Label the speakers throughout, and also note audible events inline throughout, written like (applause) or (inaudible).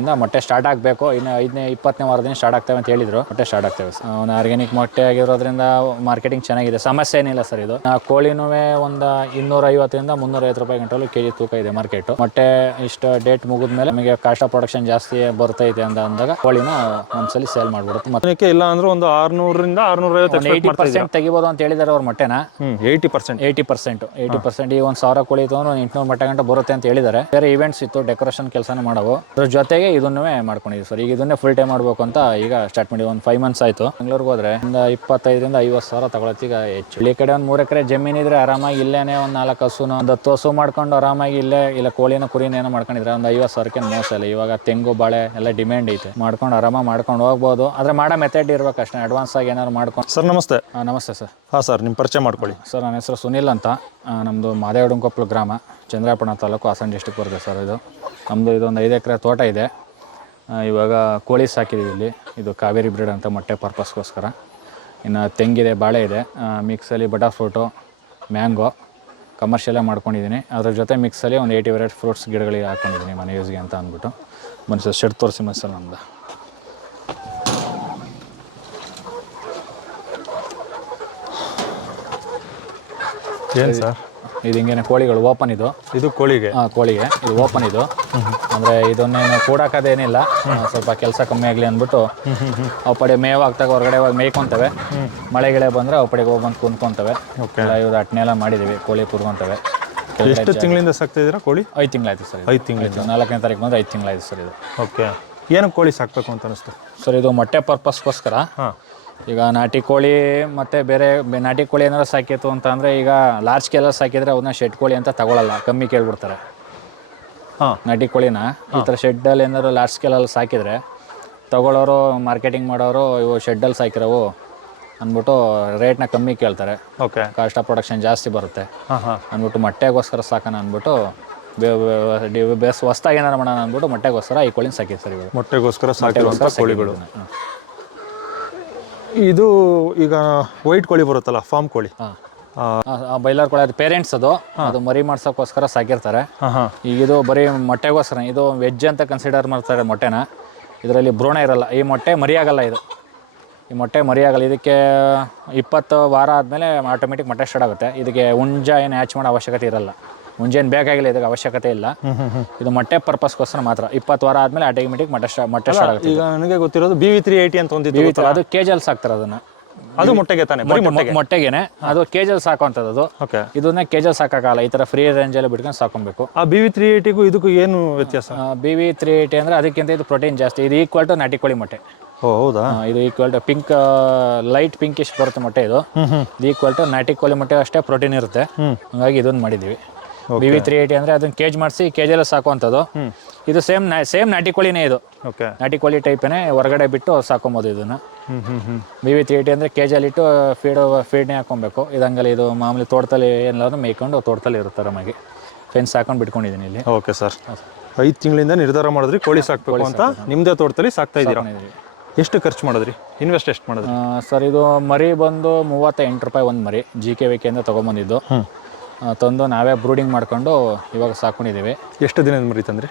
Speaker 1: ಇಂದ ಮೊಟ್ಟೆ ಸ್ಟಾರ್ಟ್ ಆಗಬೇಕು. ಇನ್ನು ಐದನೇ ಇಪ್ಪತ್ತನೇ ವಾರದಿಂದ ಸ್ಟಾರ್ಟ್ ಆಗ್ತವೆ ಅಂತ ಹೇಳಿದ್ರು. ಮೊಟ್ಟೆ ಸ್ಟಾರ್ಟ್ ಆಗ್ತವೆ. ಒಂದು ಆರ್ಗ್ಯಾನಿಕ್ ಮೊಟ್ಟೆ ಆಗಿರೋದ್ರಿಂದ ಮಾರ್ಕೆಟಿಂಗ್ ಚೆನ್ನಾಗಿದೆ. ಸಮಸ್ಯೆ ಏನಿಲ್ಲ ಸರ್ ಇದು. ಕೋಳಿನೂ ಒಂದು ಇನ್ನೂರ ಐವತ್ತರಿಂದ ಮುನ್ನೂರ ಐವತ್ತು ರೂಪಾಯಿ ಗಂಟಲು ಕೆ ಜಿ ತೂಕ ಇದೆ ಮಾರ್ಕೆಟ್ ಮೊಟ್ಟೆ ಇಷ್ಟು ಡೇಟ್ ಮುಗಿದ ಮೇಲೆ ನಮಗೆ ಕಾಸ್ಟ್ ಆಫ್ ಪ್ರೊಡಕ್ಷನ್ ಜಾಸ್ತಿ ಬರ್ತೈತೆ ಅಂತ ಅಂದಾಗ ಕೋಳಿನ ಒಂದ್ಸಲಿ ಸೇಲ್ ಮಾಡ್ಬಿಡುತ್ತೆ. ಮತ್ತೆ
Speaker 2: ಇಲ್ಲ ಅಂದ್ರೆ ಒಂದು ಆರ್ನೂರರಿಂದ ಆರ್ನೂರ ಐವತ್ತು
Speaker 1: ಏಯ್ಟಿ ಪರ್ಸೆಂಟ್ ತೆಗಿಬೋದು ಅಂತ ಹೇಳಿದಾರೆ ಅವ್ರ ಮೊಟ್ಟೆನ.
Speaker 2: Eighty percent
Speaker 1: eighty percent eighty percent ಈ ಒಂದು ಸಾವಿರ ಕೋಳಿ ತೊಗೊಂಡು ಒಂದು ಎಂಟುನೂರು ಮೊಟ್ಟೆ ಗಂಟೆ ಬರುತ್ತೆ ಅಂತ ಹೇಳಿದ್ದಾರೆ ಬೇರೆ ಇವೆಂಟ್ಸ್ ಇತ್ತು ಡೆಕೋರೇಷನ್ ಕೆಲಸನೇ ಮಾಡವು. ಅದ್ರ ಜೊತೆಗೆ ಇದನ್ನೂ ಮಾಡ್ಕೊಂಡಿದ್ದೀವಿ ಸರ್. ಈಗ ಇದನ್ನೇ ಫುಲ್ ಟೈಮ್ ಮಾಡ್ಬೇಕು ಅಂತ ಈಗ ಸ್ಟಾರ್ಟ್ ಮಾಡಿ ಒಂದು ಫೈವ್ ಮಂತ್ಸ್ ಆಯ್ತು. ಬೆಂಗಳೂರಿಗೆ ಹೋದ್ರೆ ಒಂದು ಇಪ್ಪತ್ತೈದರಿಂದ ಐವತ್ತು ಸಾವಿರ ತಗೊಳತ್ತೀಗ ಈಗ ಹೆಚ್ಚು. ಈ ಕಡೆ ಒಂದು ಮೂರು ಎಕರೆ ಜಮೀನ್ ಇದ್ರೆ ಆರಾಮಾಗಿ ಇಲ್ಲೇ ಒಂದು ನಾಲ್ಕು ಹಸುನ ಒಂದು ಹತ್ತು ಹಸು ಮಾಡ್ಕೊಂಡು ಆರಾಮಾಗಿ ಇಲ್ಲೇ ಇಲ್ಲ ಕೋಳಿನ ಕುರಿನ ಏನೋ ಮಾಡ್ಕೊಂಡಿದ್ರೆ ಒಂದು ಐವತ್ತು ಸಾವಿರಕ್ಕೆ ಮೋಸ ಇಲ್ಲ. ಇವಾಗ ತೆಂಗು ಬಾಳೆ ಎಲ್ಲ ಡಿಮ್ಯಾಂಡ್ ಐತೆ. ಮಾಡ್ಕೊಂಡು ಆರಾಮಾಗಿ ಮಾಡ್ಕೊಂಡು ಹೋಗ್ಬೋದು. ಆದರೆ ಮಾಡೋ ಮೆಥಡ್ ಇರ್ಬೇಕು ಅಷ್ಟೇ. ಅಡ್ವಾನ್ಸ್ ಆಗಿ ಏನಾದ್ರು ಮಾಡ್ಕೊಂಡು.
Speaker 2: ಸರ್ ನಮಸ್ತೆ.
Speaker 1: ನಮಸ್ತೆ ಸರ್.
Speaker 2: ಹಾಂ ಸರ್ ನಿಮ್ಮ ಪರಿಚಯ ಮಾಡ್ಕೊಳ್ಳಿ.
Speaker 1: ಸರ್ ನನ್ನ ಹೆಸರು ಸುನಿಲ್ ಅಂತ. ನಮ್ದು ನಮ್ಮದು ಮಾದೇವಡಂಕೊಪ್ಪಲು ಗ್ರಾಮ. ಚಂದ್ರಾಪಣ ತಾಲೂಕು ಹಾಸನ ಡಿಸ್ಟಿಕ್ ಬರುತ್ತೆ ಸರ್ ಇದು. ನಮ್ಮದು ಇದೊಂದು ಐದು ಎಕರೆ ತೋಟ ಇದೆ. ಇವಾಗ ಕೋಳಿ ಸಾಕಿದ್ದೀವಿ ಇಲ್ಲಿ. ಇದು ಕಾವೇರಿ ಬ್ರೀಡ್ ಅಂತ ಮೊಟ್ಟೆ ಪರ್ಪಸ್ಗೋಸ್ಕರ. ಇನ್ನು ತೆಂಗಿದೆ, ಬಾಳೆ ಇದೆ. ಮಿಕ್ಸಲ್ಲಿ ಬಟರ್ ಫ್ರೂಟು, ಮ್ಯಾಂಗೋ ಕಮರ್ಷಿಯಲ್ಲೇ ಮಾಡ್ಕೊಂಡಿದ್ದೀನಿ. ಅದ್ರ ಜೊತೆ ಮಿಕ್ಸಲ್ಲಿ ಒಂದು ಏಯ್ಟಿ ವೆರೈಟಿ ಫ್ರೂಟ್ಸ್ ಗಿಡಗಳಿಗೆ ಹಾಕ್ಕೊಂಡಿದ್ದೀನಿ ಮನೆ ಯೂಸ್ಗೆ ಅಂತ ಅಂದ್ಬಿಟ್ಟು. ಸರ್, ಶೆಡ್ ತೋರಿಸಿ ಸರ್ ನಮ್ಮದು
Speaker 2: ಏನು ಸರ್?
Speaker 1: ಇದು ಹಿಂಗೇನೆ ಕೋಳಿಗಳು ಓಪನ್ ಇದು.
Speaker 2: ಇದು ಕೋಳಿಗೆ?
Speaker 1: ಆ, ಕೋಳಿಗೆ. ಇದು ಓಪನ್ ಇದು. ಅಂದ್ರೆ ಇದನ್ನೇನು ಕೂಡಾಕದೇನಿಲ್ಲ ಸ್ವಲ್ಪ ಕೆಲಸ ಕಮ್ಮಿ ಆಗಲಿ ಅಂದ್ಬಿಟ್ಟು ಅವು ಪಡೆ ಮೇವು ಹಾಕ್ದಾಗ ಹೊರಗಡೆ ಹೋಗಿ ಮೇಯ್ಕೊಂತವೆ. ಮಳೆ ಗಿಳೆ ಬಂದ್ರೆ ಅವು ಪಡೆಗೆ ಹೋಗಿ ಬಂದು ಎಲ್ಲ ಇವ್ರು ಅಟ್ನೆ ಎಲ್ಲ ಮಾಡಿದೀವಿ ಕೋಳಿ ಕುರ್ಕೊಂತವೆ
Speaker 2: ಎಷ್ಟು ತಿಂಗಳಿಂದ ಸಾಕ್ತಾ ಇದ್ದೀರಾ ಕೋಳಿ?
Speaker 1: ಐದು ತಿಂಗಳಾಯ್ತು ಸರ್
Speaker 2: ಐದು ತಿಂಗಳು
Speaker 1: ಇದು ನಾಲ್ಕನೇ ತಾರೀಕು ಬಂದ್ರೆ ಐದು ತಿಂಗಳಾಯ್ತು ಸರ್ ಇದು.
Speaker 2: ಓಕೆ. ಏನಕ್ಕೆ ಕೋಳಿ ಸಾಕಬೇಕು ಅಂತ ಅನಿಸ್ತು?
Speaker 1: ಸರ್ ಇದು ಮೊಟ್ಟೆ ಪರ್ಪಸ್ಗೋಸ್ಕರ
Speaker 2: ಹಾಂ.
Speaker 1: ಈಗ ನಾಟಿ ಕೋಳಿ ಮತ್ತು ಬೇರೆ ಬೆ- ನಾಟಿ ಕೋಳಿ ಏನಾರು ಸಾಕಿತ್ತು ಅಂತ ಅಂದರೆ ಈಗ ಲಾರ್ಜ್ ಸ್ಕೇಲಲ್ಲಿ ಸಾಕಿದರೆ ಅವನ್ನ ಶೆಡ್ ಕೋಳಿ ಅಂತ ತಗೊಳ್ಳಲ್ಲ ಕಮ್ಮಿ ಕೇಳ್ಬಿಡ್ತಾರೆ.
Speaker 2: ಹಾಂ.
Speaker 1: ನಾಟಿ ಕೋಳಿನ ಈ ಥರ ಶೆಡ್ಡಲ್ಲಿ ಏನಾದ್ರು ಲಾರ್ಜ್ ಸ್ಕೇಲಲ್ಲಿ ಸಾಕಿದರೆ ತಗೊಳ್ಳೋರು ಮಾರ್ಕೆಟಿಂಗ್ ಮಾಡೋರು ಇವು ಶೆಡ್ಡಲ್ಲಿ ಸಾಕಿರೋವು ಅಂದ್ಬಿಟ್ಟು ರೇಟ್ನ ಕಮ್ಮಿ ಕೇಳ್ತಾರೆ.
Speaker 2: ಓಕೆ
Speaker 1: ಕಾಸ್ಟ್ ಆಫ್ ಪ್ರೊಡಕ್ಷನ್ ಜಾಸ್ತಿ ಬರುತ್ತೆ.
Speaker 2: ಹಾಂ ಹಾಂ.
Speaker 1: ಅಂದ್ಬಿಟ್ಟು ಮೊಟ್ಟೆಗೋಸ್ಕರ ಸಾಕೋಣ ಅಂದ್ಬಿಟ್ಟು ಬೇ- ಬೇ- ಡಿ- ಬೇಸ್ ಹೊಸ್ದಾಗಿ ಏನಾರು ಮಾಡೋಣ ಅಂದ್ಬಿಟ್ಟು ಮೊಟ್ಟೆಗೋಸ್ಕರ ಈ ಕೋಳಿನ ಸಾಕಿದ್ದು ಸರ್ ಇವಾಗ
Speaker 2: ಮೊಟ್ಟೆಗೋಸ್ಕರ ಸಾಕಿರುವಂಥ ಕೋಳಿಗಳು. ಇದು ಈಗ ವೈಟ್ ಕೋಳಿ ಬರುತ್ತಲ್ಲ ಫಾರ್ಮ್ ಕೋಳಿ.
Speaker 1: ಬೈಲರ್ ಕೋಳಿ ಅದು ಪೇರೆಂಟ್ಸ್ ಅದು. ಅದು ಮರಿ ಮಾಡ್ಸೋಕ್ಕೋಸ್ಕರ ಸಾಕಿರ್ತಾರೆ ಈಗ ಇದು ಬರೀ ಮೊಟ್ಟೆಗೋಸ್ಕರ ಇದು ವೆಜ್ ಅಂತ ಕನ್ಸಿಡರ್ ಮಾಡ್ತಾರೆ ಮೊಟ್ಟೆನ. ಇದರಲ್ಲಿ ಭ್ರೂಣ ಇರಲ್ಲ. ಈ ಮೊಟ್ಟೆ ಮರಿಯಾಗಲ್ಲ ಇದು. ಈ ಮೊಟ್ಟೆ ಮರಿಯಾಗಲ್ಲ. ಇದಕ್ಕೆ ಇಪ್ಪತ್ತು ವಾರ ಆದಮೇಲೆ ಆಟೋಮೆಟಿಕ್ ಮೊಟ್ಟೆ ಸ್ಟಾರ್ಟ್ ಆಗುತ್ತೆ. ಇದಕ್ಕೆ ಹುಂಜ ಏನು ಹ್ಯಾಚ್ ಮಾಡೋ ಅವಶ್ಯಕತೆ ಇರಲ್ಲ. ಹುಂಜ ಏನು ಬೇಕಾಗಿಲ್ಲ ಇದಕ್ಕೆ ಅವಶ್ಯಕತೆ ಇಲ್ಲ. ಇದು ಮೊಟ್ಟೆ ಪರ್ಪಸ್ಗೋಸ್ಕರ ಮಾತ್ರ. ಇಪ್ಪತ್ತು ವಾರ ಆದ್ಮೇಲೆ ಆಟೋಮೆಟಿಕ್ ಮೊಟ್ಟೆ ಸ್ಟಾ ಮೊಟ್ಟೆ ಸ್ಟಾರ್ಟ್ ಆಗುತ್ತೆ
Speaker 2: ಈಗ ನನಗೆ ಗೊತ್ತಿರೋದು ಬಿ ವಿ ತ್ರೀ ಏಯ್ಟಿ ಅಂತ
Speaker 1: ಹೊಂದಿದ್ವಿ ಅದು ಕೇಜಲ್ಲಿ ಸಾಕ್ತಾರೆ ಅದನ್ನು.
Speaker 2: ಅದು ಮೊಟ್ಟೆಗೆ ತಾನೆ ಮೊಟ್ಟೆಗೆನೆ ಮೊಟ್ಟೆಗೆ?
Speaker 1: ಮೊಟ್ಟೆಗೇನೆ. ಅದು ಕೇಜಲ್ ಸಾಕುವಂಥದ್ದು ಅದು.
Speaker 2: ಓಕೆ.
Speaker 1: ಇದನ್ನ ಕೇಜಲ್ ಸಾಕಾಗಲ್ಲ ಈ ತರ ಫ್ರೀ ರೇಂಜ್ ಅಲ್ಲಿ ಬಿಟ್ಕೊಂಡು ಸಾಕೊಬೇಕು.
Speaker 2: ಆ ಬಿ ವಿ ತ್ರೀ ಏಟಿಗೂ ಇದಕ್ಕೂ ಏನು ವ್ಯತ್ಯಾಸ?
Speaker 1: ಬಿ ವಿ ತ್ರೀ ಏಟಿ ಅಂದ್ರೆ ಅದಕ್ಕಿಂತ ಇದು ಪ್ರೋಟೀನ್ ಜಾಸ್ತಿ. ಇದು ಈಕ್ವಲ್ ಟು ನಾಟಿ ಕೋಳಿ ಮೊಟ್ಟೆ.
Speaker 2: ಹೌದಾ?
Speaker 1: ಇದು equal to pink light pinkish ಬರುತ್ತೆ ಮೊಟ್ಟೆ ಇದು. ಇದು ಈಕ್ವಲ್ ಟು ನಾಟಿ ಕೋಳಿ ಮೊಟ್ಟೆ ಅಷ್ಟೇ ಪ್ರೋಟೀನ್ ಇರುತ್ತೆ. ಹಂಗಾಗಿ ಇದೊಂದು ಮಾಡಿದ್ದೀವಿ. ಬಿ ವಿ ತ್ರೀ ಏಯ್ಟಿ ಅಂದರೆ ಅದನ್ನ ಕೇಜ್ ಮಾಡಿಸಿ ಕೇಜಲ್ಲಿ ಸಾಕುವಂಥದ್ದು. ಇದು ಸೇಮ್ ಸೇಮ್ ನಾಟಿ ಕೋಳಿನೇ ಇದು.
Speaker 2: ಓಕೆ
Speaker 1: ನಾಟಿ ಕೋಳಿ ಟೈಪೇನೆ ಹೊರಗಡೆ ಬಿಟ್ಟು ಸಾಕೊಬೋದು ಇದನ್ನು. ಬಿ ವಿ ತ್ರೀ ಏಯ್ಟಿ ಅಂದರೆ ಕೇಜಲ್ಲಿಟ್ಟು ಫೀಡ್ ಫೀಡ್ನೇ ಹಾಕೊಬೇಕು. ಇದಂಗಲ್ಲಿ ಇದು ಮಾಮೂಲಿ ತೋಟದಲ್ಲಿ ಏನಾದ್ರು ಮೇಯ್ಕೊಂಡು ತೋಟದಲ್ಲಿ ಇರುತ್ತೆ ಆರಾಮಾಗಿ ಫೆನ್ಸ್ ಹಾಕೊಂಡು ಬಿಟ್ಕೊಂಡಿದ್ದೀನಿ ಇಲ್ಲಿ.
Speaker 2: ಓಕೆ ಸರ್ ಐದು ತಿಂಗಳಿಂದ ನಿರ್ಧಾರ ಮಾಡಿದ್ರಿ ಕೋಳಿ ಸಾಕ್ಬೇಕು ಅಂತ ನಿಮ್ಮದೇ ತೋಟದಲ್ಲಿ ಸಾಕ್ತಾ ಇದ್ದೀರಾ ಎಷ್ಟು ಖರ್ಚು ಮಾಡಿದ್ರಿ? ಇನ್ವೆಸ್ಟ್ ಎಷ್ಟು ಮಾಡಿದ್ರಿ?
Speaker 1: ಸರ್ ಇದು ಮರಿ ಬಂದು ಮೂವತ್ತ ಎಂಟು ರೂಪಾಯಿ ಒಂದು ಮರಿ ಜಿ ಕೆ ವಿ ಕೆಯಿಂದ ತೊಗೊಂಬಂದಿದ್ದು. ಆ, ತಂದು ನಾವೇ ಬ್ರೂಡಿಂಗ್ ಮಾಡ್ಕೊಂಡು ಇವಾಗ ಸಾಕೊಂಡಿದ್ದೀವಿ
Speaker 2: ಎಷ್ಟು ದಿನದ ಮರಿ ತಂದ್ರಿ?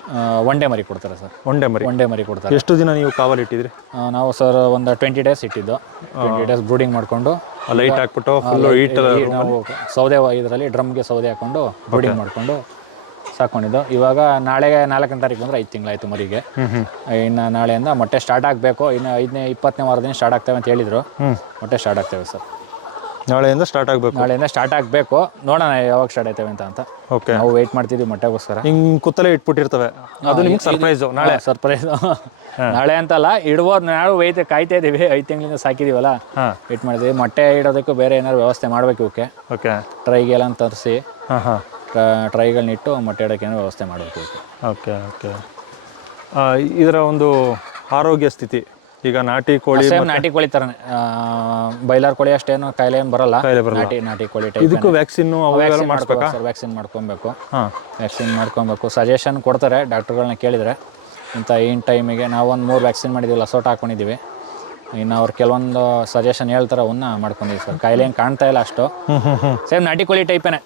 Speaker 1: ಒನ್ ಡೇ ಮರಿ ಕೊಡ್ತಾರೆ ಸರ್.
Speaker 2: ಒನ್ ಡೇ ಮರಿ.
Speaker 1: ಒನ್ ಡೇ ಮರಿ ಕೊಡ್ತಾರೆ.
Speaker 2: ಎಷ್ಟು ದಿನ ನೀವು ಕಾವಲ್ ಇಟ್ಟಿದ್ರಿ?
Speaker 1: ನಾವು ಸರ್ ಒಂದು ಟ್ವೆಂಟಿ ಡೇಸ್ ಇಟ್ಟಿದ್ದು. ಟ್ವೆಂಟಿ ಡೇಸ್ ಬ್ರೂಡಿಂಗ್ ಮಾಡಿಕೊಂಡು
Speaker 2: ಲೈಟ್ ಹಾಕ್ಬಿಟ್ಟು ಫುಲ್ಲು ಈಟ್
Speaker 1: ನಾವು ಸೌದೆ ಇದರಲ್ಲಿ ಡ್ರಮ್ಗೆ ಸೌದೆ ಹಾಕೊಂಡು ಬ್ರೂಡಿಂಗ್ ಮಾಡಿಕೊಂಡು ಸಾಕೊಂಡಿದ್ದು ಇವಾಗ ನಾಳೆಗೆ ನಾಲ್ಕನೇ ತಾರೀಕು ಬಂದರೆ ಐದು ತಿಂಗಳಾಯಿತು ಮರಿಗೆ. ಇನ್ನು ನಾಳೆಯಿಂದ ಮೊಟ್ಟೆ ಸ್ಟಾರ್ಟ್ ಆಗಬೇಕು. ಇನ್ನು ಐದನೇ ಇಪ್ಪತ್ತನೇ ವಾರದಿಂದ ಸ್ಟಾರ್ಟ್ ಆಗ್ತವೆ ಅಂತ ಹೇಳಿದರು. ಮೊಟ್ಟೆ ಸ್ಟಾರ್ಟ್ ಆಗ್ತೇವೆ ಸರ್.
Speaker 2: ನಾಳೆಯಿಂದ ಸ್ಟಾರ್ಟ್ ಆಗಬೇಕು.
Speaker 1: ನಾಳೆಯಿಂದ ಸ್ಟಾರ್ಟ್ ಆಗಬೇಕು. ನೋಡೋಣ ಯಾವಾಗ ಸ್ಟಾರ್ಟ್ ಆಯ್ತವೆ ಅಂತ ಅಂತ.
Speaker 2: ಓಕೆ
Speaker 1: ನಾವು ವೇಟ್ ಮಾಡ್ತಿದ್ವಿ ಮೊಟ್ಟೆಗೋಸ್ಕರ.
Speaker 2: ಹಿಂಗೆ ಕುತ್ತಲೇ ಇಟ್ಬಿಟ್ಟಿರ್ತವೆ. ಅದು ನಿಮ್ಗೆ ಸರ್ಪ್ರೈಸು ನಾಳೆ.
Speaker 1: ಸರ್ಪ್ರೈಸ್ (laughs) ನಾಳೆ ಅಂತಲ್ಲ ಇಡ್ಬೋದು ನಾವು ವೆಯ್ಟ್ ಕಾಯ್ತಾ ಇದೀವಿ. ಐದು ತಿಂಗಳಿಂದ ಸಾಕಿದೀವಲ್ಲ.
Speaker 2: ಹಾಂ.
Speaker 1: ವೇಟ್ ಮಾಡಿದ್ವಿ. ಮೊಟ್ಟೆ ಇಡೋದಕ್ಕೂ ಬೇರೆ ಏನಾದ್ರು ವ್ಯವಸ್ಥೆ ಮಾಡಬೇಕು ಇವಕ್ಕೆ.
Speaker 2: ಓಕೆ
Speaker 1: ಟ್ರೈಗೆಲ್ಲ ತರಿಸಿ.
Speaker 2: ಹಾಂ ಹಾಂ.
Speaker 1: ಟ್ರೈಗಳನ್ನಿಟ್ಟು ಮೊಟ್ಟೆ ಇಡೋಕೆ ಏನೋ ವ್ಯವಸ್ಥೆ ಮಾಡಬೇಕು
Speaker 2: ಓಕೆ ಓಕೆ ಇದರ ಒಂದು ಆರೋಗ್ಯ ಸ್ಥಿತಿ. ಈಗ ನಾಟಿ ಕೋಳಿ
Speaker 1: ಸೇಮ್ ನಾಟಿ ಕೋಳಿ ತರನೇ. ಬೈಲಾರ್ ಕೋಳಿ ಅಷ್ಟೇನು ಕಾಯಿಲೆ ಏನು ಬರಲ್ಲ.
Speaker 2: ಕಾಯಿಲೆ ಬರಲ್ಲ.
Speaker 1: ನಾಟಿ ನಾಟಿ ಕೋಳಿ ಟೈಪ್
Speaker 2: ಇದಕ್ಕೂ ವ್ಯಾಕ್ಸಿನ್ ಅವೆಲ್ಲ ಮಾಡಿಸ್ಬೇಕಾ?
Speaker 1: ಸರ್ ವ್ಯಾಕ್ಸಿನ್ ಮಾಡ್ಕೊಬೇಕು.
Speaker 2: ಹಾಂ.
Speaker 1: ವ್ಯಾಕ್ಸಿನ್ ಮಾಡ್ಕೊಬೇಕು. ಸಜೆಷನ್ ಕೊಡ್ತಾರೆ ಡಾಕ್ಟರ್ಗಳನ್ನ ಕೇಳಿದರೆ. ಇಂಥ ಏನು ಟೈಮಿಗೆ ನಾವು ಒಂದು ಮೂರು ವ್ಯಾಕ್ಸಿನ್ ಮಾಡಿದ್ದೀವಿ ಲಸೋಟ ಹಾಕೊಂಡಿದ್ದೀವಿ ಇನ್ನು ಅವ್ರು ಕೆಲವೊಂದು ಸಜೆಷನ್ ಹೇಳ್ತಾರೆ ಅವನ್ನ ಮಾಡ್ಕೊಂಡಿದ್ದೀವಿ ಸರ್. ಕಾಯಿಲೆ ಏನು ಕಾಣ್ತಾ ಇಲ್ಲ ಅಷ್ಟು. ಸೇಮ್ ನಾಟಿ ಕೋಳಿ ಟೈಪೇನೆ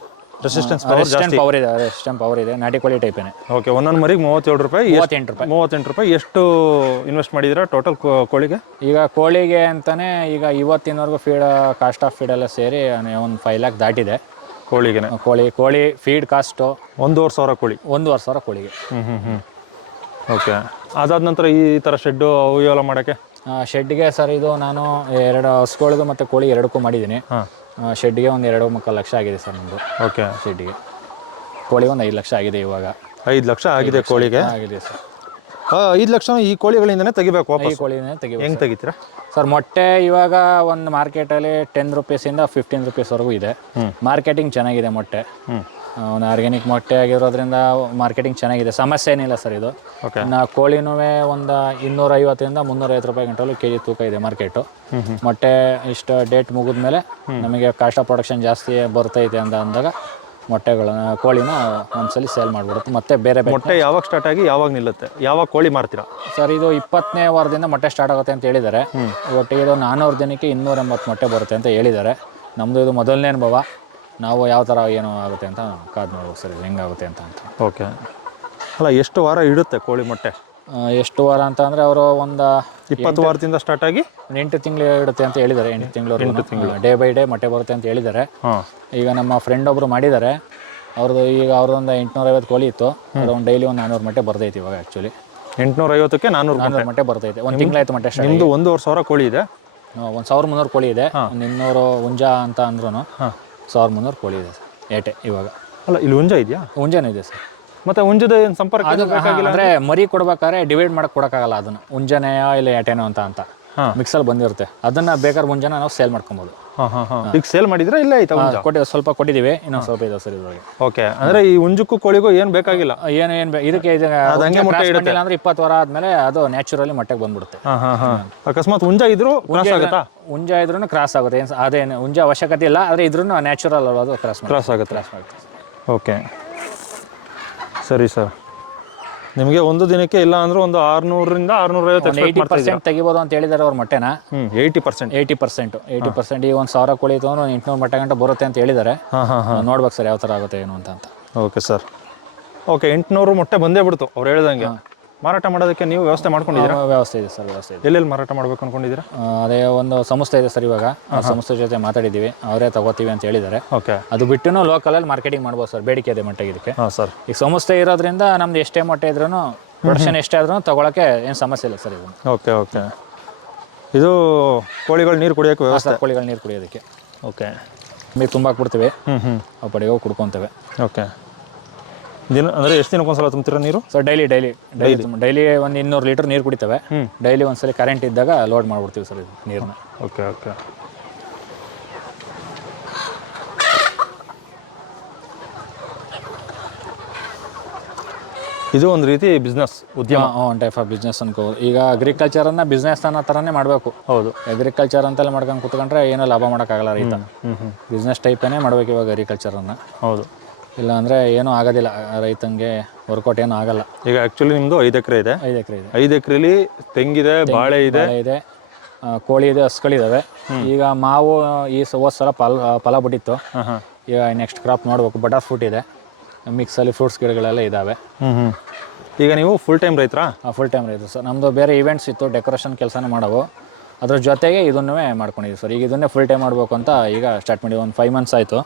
Speaker 2: ರೆಸಿಸ್ಟೆನ್ಸ್ ಪವರ್
Speaker 1: ಜಾಸ್ತಿ. ಪವರ್ ಇದೆ ರೆಸಿಸ್ಟೆಂಟ್ ಪವರ್ ಇದೆ. ನಾಟಿ ಕೋಳಿ ಟೈಪೇನೆ
Speaker 2: ಓಕೆ ಒಂದೊಂದು ಮರಿಗೆ ಮೂವತ್ತೇಳು ರೂಪಾಯಿ
Speaker 1: ಮೂವತ್ತೆಂಟು ರೂಪಾಯಿ.
Speaker 2: ಮೂವತ್ತೆಂಟು ರೂಪಾಯಿ ಎಷ್ಟು ಇನ್ವೆಸ್ಟ್ ಮಾಡಿದ್ದೀರಾ ಟೋಟಲ್ ಕೋಳಿಗೆ?
Speaker 1: ಈಗ ಕೋಳಿಗೆ ಅಂತಾನೆ ಈಗ ಇವತ್ತಿನವರೆಗೂ ಫೀಡ್ ಕಾಸ್ಟ್ ಆಫ್ ಫೀಡ್ ಎಲ್ಲ ಸೇರಿ ಒಂದು ಫೈವ್ ಲ್ಯಾಕ್ ದಾಟಿದೆ.
Speaker 2: ಕೋಳಿಗೆ
Speaker 1: ಕೋಳಿ ಕೋಳಿ ಫೀಡ್ ಕಾಸ್ಟು
Speaker 2: ಒಂದೂವರೆ ಸಾವಿರ ಕೋಳಿ.
Speaker 1: ಒಂದೂವರೆ ಸಾವಿರ ಕೋಳಿಗೆ.
Speaker 2: ಹ್ಞೂ ಹ್ಞೂ ಹ್ಞೂ ಓಕೆ ಅದಾದ ನಂತರ ಈ ಥರ ಶೆಡ್ಡು ಅವು ಇವೆಲ್ಲ ಮಾಡೋಕ್ಕೆ?
Speaker 1: ಶೆಡ್ಗೆ ಸರ್ ಇದು ನಾನು ಎರಡು ಹಸುಗಳಿಗೂ ಮತ್ತು ಕೋಳಿ ಎರಡಕ್ಕೂ ಮಾಡಿದ್ದೀನಿ.
Speaker 2: ಹಾಂ.
Speaker 1: ಶೆಡ್ಗೆ ಒಂದು ಎರಡು ಮುಕ್ಕಾಲು ಲಕ್ಷ ಆಗಿದೆ ಸರ್ ನಮ್ಮದು
Speaker 2: ಓಕೆ
Speaker 1: ಶೆಡ್ಗೆ ಕೋಳಿ ಒಂದು ಐದು ಲಕ್ಷ ಆಗಿದೆ ಇವಾಗ.
Speaker 2: ಐದು ಲಕ್ಷ ಆಗಿದೆ ಕೋಳಿಗೆ?
Speaker 1: ಆಗಿದೆ ಸರ್.
Speaker 2: ಐದು ಲಕ್ಷ ಈ ಕೋಳಿಗಳಿಂದನೇ ತೆಗಿಬೇಕು
Speaker 1: ಈ
Speaker 2: ಕೋಳಿಯಿಂದ
Speaker 1: ಕೋಳಿನೇ ತೆಗಿಬೇಕು
Speaker 2: ಹೆಂಗೆ ತೆಗಿತೀರಾ?
Speaker 1: ಸರ್ ಮೊಟ್ಟೆ ಇವಾಗ ಒಂದು ಮಾರ್ಕೆಟಲ್ಲಿ ಟೆನ್ ರುಪೀಸಿಂದ ಫಿಫ್ಟೀನ್ ರುಪೀಸ್ವರೆಗೂ ಇದೆ. ಮಾರ್ಕೆಟಿಂಗ್ ಚೆನ್ನಾಗಿದೆ ಮೊಟ್ಟೆ.
Speaker 2: ಹ್ಞೂ
Speaker 1: ಒಂದು ಆರ್ಗ್ಯಾನಿಕ್ ಮೊಟ್ಟೆ ಆಗಿರೋದ್ರಿಂದ ಮಾರ್ಕೆಟಿಂಗ್ ಚೆನ್ನಾಗಿದೆ. ಸಮಸ್ಯೆ ಏನಿಲ್ಲ ಸರ್ ಇದು. ನಾ ಕೋಳಿನೂ ಒಂದು ಇನ್ನೂರೈವತ್ತರಿಂದ ಮುನ್ನೂರೈವತ್ತು ರೂಪಾಯಿ ಗಂಟಲು ಕೆ ಜಿ ತೂಕ ಇದೆ ಮಾರ್ಕೆಟು ಮೊಟ್ಟೆ ಇಷ್ಟು ಡೇಟ್ ಮುಗಿದ್ಮೇಲೆ ನಮಗೆ ಕಾಸ್ಟ್ ಆಫ್ ಪ್ರೊಡಕ್ಷನ್ ಜಾಸ್ತಿ ಬರ್ತೈತೆ ಅಂತ ಅಂದಾಗ ಮೊಟ್ಟೆಗಳನ್ನ ಕೋಳಿನ ಒಂದ್ಸಲ ಸೇಲ್ ಮಾಡಿಬಿಡುತ್ತೆ. ಮತ್ತೆ ಬೇರೆ ಬೇರೆ
Speaker 2: ಮೊಟ್ಟೆ ಯಾವಾಗ ಸ್ಟಾರ್ಟ್ ಆಗಿ ಯಾವಾಗ ನಿಲ್ಲುತ್ತೆ? ಯಾವಾಗ ಕೋಳಿ ಮಾರ್ತೀರಾ?
Speaker 1: ಸರ್ ಇದು ಇಪ್ಪತ್ತನೇ ವಾರದಿಂದ ಮೊಟ್ಟೆ ಸ್ಟಾರ್ಟ್ ಆಗುತ್ತೆ ಅಂತ ಹೇಳಿದ್ದಾರೆ. ಒಟ್ಟಿಗೆ ಇದು ನಾನ್ನೂರು ದಿನಕ್ಕೆ ಇನ್ನೂರ ಎಂಬತ್ತು ಮೊಟ್ಟೆ ಬರುತ್ತೆ ಅಂತ ಹೇಳಿದ್ದಾರೆ. ನಮ್ಮದು ಇದು ಮೊದಲನೇ ಅನುಭವ. ನಾವು ಯಾವ ಥರ ಏನೋ ಆಗುತ್ತೆ ಅಂತ ಕಾದು ನೋಡ್ಬೇಕು ಸರ್ ಹೆಂಗಾಗುತ್ತೆ ಅಂತ ಅಂತ.
Speaker 2: ಓಕೆ. ಅಲ್ಲ ಎಷ್ಟು ವಾರ ಇಡುತ್ತೆ ಕೋಳಿ ಮೊಟ್ಟೆ?
Speaker 1: ಆ, ಎಷ್ಟು ವಾರ ಅಂತ ಅಂದರೆ ಅವರು ಒಂದು
Speaker 2: ಇಪ್ಪತ್ತು ವಾರದಿಂದ ಸ್ಟಾರ್ಟ್ ಆಗಿ?
Speaker 1: ಎಂಟು ತಿಂಗಳು ಇಡುತ್ತೆ ಅಂತ ಹೇಳಿದ್ದಾರೆ ಎಂಟು ತಿಂಗಳು ಡೇ ಬೈ ಡೇ ಮೊಟ್ಟೆ ಬರುತ್ತೆ ಅಂತ ಹೇಳಿದ್ದಾರೆ.
Speaker 2: ಹಾಂ.
Speaker 1: ಈಗ ನಮ್ಮ ಫ್ರೆಂಡ್ ಒಬ್ಬರು ಮಾಡಿದ್ದಾರೆ. ಅವ್ರದ್ದು ಈಗ ಅವ್ರದ್ದೊಂದು ಎಂಟುನೂರೈವತ್ತು ಕೋಳಿ ಇತ್ತು. ಒಂದು ಡೈಲಿ ಒಂದು ನಾನ್ನೂರು ಮೊಟ್ಟೆ ಬರ್ತೈತಿ ಇವಾಗ ಆ್ಯಕ್ಚುಲಿ
Speaker 2: ಎಂಟುನೂರ ಐವತ್ತಕ್ಕೆ ನಾನ್ನೂರು
Speaker 1: ನಾನ್ನೂರು ಮೊಟ್ಟೆ ಬರ್ತೈತೆ ಒಂದು ತಿಂಗಳಾಯ್ತು ಮೊಟ್ಟೆ ಸ್ಟಾರ್ಟ್
Speaker 2: ನಿಮ್ಮದು ಒಂದೂವರೆ ಸಾವಿರ ಕೋಳಿ ಇದೆ?
Speaker 1: ಒಂದು ಸಾವಿರ ಮುನ್ನೂರು ಕೋಳಿ ಇದೆ. ಒಂದು ಇನ್ನೂರು ಹುಂಜ ಅಂತ ಅಂದ್ರೂ ಸಾವಿರ ಮುನ್ನೂರು ಕೋಳಿ ಇದೆ ಸರ್ ಏಟೆ ಇವಾಗ.
Speaker 2: ಅಲ್ಲ ಇಲ್ಲಿ ಹುಂಜ ಇದೆಯಾ?
Speaker 1: ಹುಂಜಾನೆ ಇದೆ ಸರ್.
Speaker 2: ಮತ್ತೆ ಹುಂಜದ ಏನು ಸಂಪರ್ಕ
Speaker 1: ಅದು ಅಂದರೆ ಮರಿ ಕೊಡ್ಬೇಕಾದ್ರೆ ಡಿವೈಡ್ ಮಾಡಕ್ಕೆ ಕೊಡೋಕ್ಕಾಗಲ್ಲ ಅದನ್ನು. ಹುಂಜನೆಯೋ ಇಲ್ಲ ಏಟೆನೋ ಅಂತ ಅಂತ. ಮಿಕ್ಸಲ್ಲಿ ಬಂದಿರುತ್ತೆ. ಅದನ್ನು ಬೇಕಾದ್ರೆ ಮುಂಜಾನೆ ನಾವು ಸೇಲ್ ಮಾಡ್ಕೊಬೋದು.
Speaker 2: ಈಗ ಸೇಲ್ ಮಾಡಿದ್ರೆ ಇಲ್ಲ ಆಯ್ತಾ ಹುಂಜ
Speaker 1: ಕೊಟ್ಟು ಸ್ವಲ್ಪ ಕೊಟ್ಟಿದ್ದೀವಿ ಇನ್ನೊಂದು ಸ್ವಲ್ಪ ಇದೆ ಸರ್ ಇದ್ರೊಳಗೆ.
Speaker 2: ಓಕೆ ಅಂದ್ರೆ ಈ ಹುಂಜಕ್ಕೂ ಕೋಳಿಗೂ ಏನು ಬೇಕಾಗಿಲ್ಲ?
Speaker 1: ಏನು ಏನು ಇದಕ್ಕೆ ಇದು
Speaker 2: ಹಂಗೆ ಮೊಟ್ಟೆ
Speaker 1: ಇಡುತ್ತೆ. ಮಾಡಿಲ್ಲ ಅಂದ್ರೆ ಇಪ್ಪತ್ತು ವಾರ ಆದಮೇಲೆ ಅದು ನ್ಯಾಚುರಲಿ ಮೊಟ್ಟೆಗೆ ಬಂದ್ಬಿಡುತ್ತೆ.
Speaker 2: ಹಾಂ ಹಾಂ ಹಾಂ. ಅಕಸ್ಮಾತ್ ಹುಂಜ ಇದ್ರು ಕ್ರಾಸ್ ಆಗುತ್ತಾ?
Speaker 1: ಹುಂಜ ಇದ್ರೂ ಕ್ರಾಸ್ ಆಗುತ್ತೆ. ಏನು ಅದೇನು ಹುಂಜ ಅವಶ್ಯಕತೆ ಇಲ್ಲ ಆದ್ರೆ ಇದ್ರೂ ನ್ಯಾಚುರಲ್ ಅಲ್ಲ ಅದು ಕ್ರಾಸ್
Speaker 2: ಕ್ರಾಸ್ ಆಗುತ್ತೆ. ಓಕೆ. ಸರಿ ಸರ್. ನಿಮಗೆ ಒಂದು ದಿನಕ್ಕೆ ಇಲ್ಲ ಅಂದ್ರೆ ಒಂದು ಆರ್ನೂರಿಂದ ಆರ್ನೂರೈವತ್ತು
Speaker 1: ಏಯ್ಟಿ ಪರ್ಸೆಂಟ್ ತೆಗಿಬೋದು ಅಂತ ಹೇಳಿದಾರೆ ಅವ್ರ ಮೊಟ್ಟೆನ?
Speaker 2: ಹ್ಞೂ eighty percent
Speaker 1: eighty percent eighty percent ಈಗ ಒಂದು ಸಾವಿರ ಕೋಳಿ ತೊಗೊಂಡು ಒಂದು ಎಂಟುನೂರು ಮೊಟ್ಟೆ ಗಂಟೆ ಬರುತ್ತೆ ಅಂತ ಹೇಳಿದ್ದಾರೆ
Speaker 2: ಹಾಂ ಹಾಂ ಹಾಂ.
Speaker 1: ನೋಡ್ಬೇಕು ಸರ್ ಯಾವ ಥರ ಆಗುತ್ತೆ ಏನು ಅಂತ. ಅಂತ
Speaker 2: ಓಕೆ ಸರ್ ಓಕೆ ಎಂಟುನೂರು ಮೊಟ್ಟೆ ಬಂದೇ ಬಿಡ್ತು ಅವ್ರು ಹೇಳ್ದಂಗೆ. ಮಾರಾಟ ಮಾಡೋದಕ್ಕೆ ನೀವು ವ್ಯವಸ್ಥೆ ಮಾಡ್ಕೊಂಡಿದ್ದೀರಾ?
Speaker 1: ವ್ಯವಸ್ಥೆ ಇದೆ ಸರ್ ವ್ಯವಸ್ಥೆ ಇದೆ.
Speaker 2: ಎಲ್ಲೆಲ್ಲಿ ಮಾರಾಟ ಮಾಡ್ಬೇಕು ಅನ್ಕೊಂಡಿದ್ದೀರಾ?
Speaker 1: ಆ, ಅದೇ ಒಂದು ಸಂಸ್ಥೆ ಇದೆ ಸರ್ ಇವಾಗ. ಆ ಸಂಸ್ಥೆ ಜೊತೆ ಮಾತಾಡಿದ್ದೀವಿ. ಅವರೇ ತಗೋತೀವಿ ಅಂತ ಹೇಳಿದ್ದಾರೆ.
Speaker 2: ಓಕೆ.
Speaker 1: ಅದು ಬಿಟ್ಟು ಲೋಕಲಲ್ಲಿ ಮಾರ್ಕೆಟಿಂಗ್ ಮಾಡ್ಬೋದು ಸರ್ ಬೇಡಿಕೆ ಇದೆ ಮಟ್ಟ ಇದಕ್ಕೆ.
Speaker 2: ಹಾಂ ಸರ್.
Speaker 1: ಈಗ ಸಂಸ್ಥೆ ಇರೋದ್ರಿಂದ ನಮ್ದು ಎಷ್ಟೇ ಮಟ್ಟ ಇದ್ರೂ ಪ್ರೊಡಕ್ಷನ್ ಎಷ್ಟೇ ಆದ್ರೂ ತಗೊಳಕ್ಕೆ ಏನು ಸಮಸ್ಯೆ ಇಲ್ಲ ಸರ್ ಇದು
Speaker 2: ಓಕೆ ಓಕೆ. ಇದು ಕೋಳಿಗಳು ನೀರು ಕುಡಿಯೋಕೆ ವ್ಯವಸ್ಥೆ?
Speaker 1: ಕೋಳಿಗಳು ನೀರು ಕುಡಿಯೋದಕ್ಕೆ.
Speaker 2: ಓಕೆ.
Speaker 1: ನೀರು ತುಂಬ ಹಾಕ್ಬಿಡ್ತೀವಿ
Speaker 2: ಹ್ಞೂ ಹ್ಞೂ
Speaker 1: ಅವು ಪಡೆಯೋ ಹೋಗಿ ಕುಡ್ಕೊತೇವೆ.
Speaker 2: ಓಕೆ. ದಿನ ಅಂದರೆ ಎಷ್ಟು ದಿನಕ್ಕೊಂದ್ಸಲ ತುಂಬ್ತೀರಾ ನೀರು?
Speaker 1: So daily daily daily daily ಒಂದು ಇನ್ನೂರು ಲೀಟರ್ ನೀರು ಕುಡಿತೇವೆ. ಡೈಲಿ ಒಂದ್ಸಲ ಕರೆಂಟ್ ಇದ್ದಾಗ ಲೋಡ್ ಮಾಡ್ಬಿಡ್ತೀವಿ ಸರ್ ಇದು ನೀರನ್ನ
Speaker 2: ಓಕೆ ಓಕೆ ಇದು ಒಂದು ರೀತಿ ಬಿಸ್ನೆಸ್ ಉದ್ಯಮ.
Speaker 1: ಒನ್ ಟೈಪ್ ಆಫ್ ಬಿಸ್ನೆಸ್ ಅನ್ಕೋಬೋದು. ಈಗ ಅಗ್ರಿಕಲ್ಚರನ್ನು ಬಿಸ್ನೆಸ್ ಅನ್ನೋ ಥರನೇ ಮಾಡಬೇಕು.
Speaker 2: ಹೌದು.
Speaker 1: ಅಗ್ರಿಕಲ್ಚರ್ ಅಂತೆಲ್ಲ ಮಾಡ್ಕೊಂಡು ಕುತ್ಕೊಂಡ್ರೆ ಏನೋ ಲಾಭ ಮಾಡೋಕ್ಕಾಗಲ್ಲ ರೈತ. ಬಿಸ್ನೆಸ್ ಟೈಪೇನೇ ಮಾಡ್ಬೇಕು ಇವಾಗ ಅಗ್ರಿಕಲ್ಚರನ್ನು
Speaker 2: ಹೌದು.
Speaker 1: ಇಲ್ಲ ಅಂದ್ರೆ ಏನೂ ಆಗೋದಿಲ್ಲ ರೈತಂಗೆ ವರ್ಕೌಟ್ ಏನೂ ಆಗಲ್ಲ.
Speaker 2: ಈಗ ಆ್ಯಕ್ಚುಲಿ ನಿಮ್ಮದು ಐದು ಎಕರೆ ಇದೆ.
Speaker 1: ಐದು ಎಕರೆ ಇದೆ.
Speaker 2: ಐದು ಎಕರೆಲಿ ತೆಂಗಿದೆ ಬಾಳೆ ಇದೆ.
Speaker 1: ಬಾಳೆ ಇದೆ ಆ, ಕೋಳಿ ಇದೆ ಹಸ್ಗಳಿದ್ದಾವೆ ಈಗ ಮಾವು ಈ ಸ ಹೋದ ಸಲ ಫಲ ಫಲ ಬಿಟ್ಟಿತ್ತು. ಈಗ ನೆಕ್ಸ್ಟ್ ಕ್ರಾಪ್ ನೋಡ್ಬೇಕು ಬಟರ್ ಫ್ರೂಟ್ ಇದೆ. ಮಿಕ್ಸಲ್ಲಿ ಫ್ರೂಟ್ಸ್ ಗಿಡಗಳೆಲ್ಲ ಇದ್ದಾವೆ
Speaker 2: ಹ್ಞೂ ಹ್ಞೂ ಈಗ ನೀವು ಫುಲ್ ಟೈಮ್ ರೈತರಾ?
Speaker 1: ಫುಲ್ ಟೈಮ್ ರೈತರು. ಸರ್ ನಮ್ಮದು ಬೇರೆ ಇವೆಂಟ್ಸ್ ಇತ್ತು ಡೆಕೋರೇಷನ್ ಕೆಲಸನೇ ಮಾಡವು. ಅದ್ರ ಜೊತೆಗೆ ಇದನ್ನೂ ಮಾಡ್ಕೊಂಡಿದ್ದೀವಿ ಸರ್. ಈಗ ಇದನ್ನೇ ಫುಲ್ ಟೈಮ್ ಮಾಡಬೇಕು ಅಂತ ಈಗ ಸ್ಟಾರ್ಟ್ ಮಾಡಿ ಒಂದು ಫೈವ್ ಮಂತ್ಸ್ ಆಯ್ತು.